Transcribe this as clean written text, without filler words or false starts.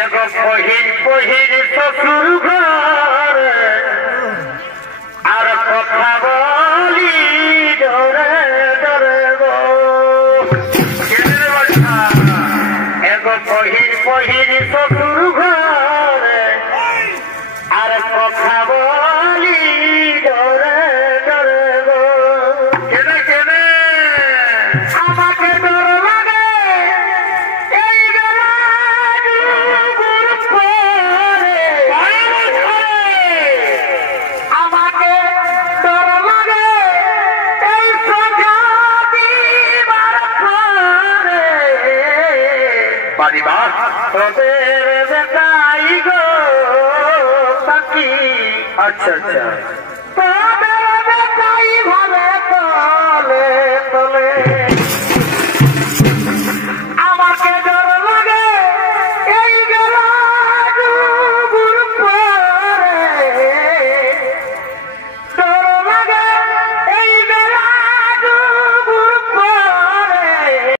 एगो पहिर पहिर ससुर घर और कथा बोली डरे डरे गो एगो पहिर पहिर ससुर घर और कथा बोली डरे डरे गो केने केने আমাকে ডর লাগে এই গলাগুর পরে আমাকে ডর লাগে এই সজা দিবার পরে পরিবার তোদের বেটাই গো সাকি আচ্ছা আচ্ছা তোদের বেটাই ভাবে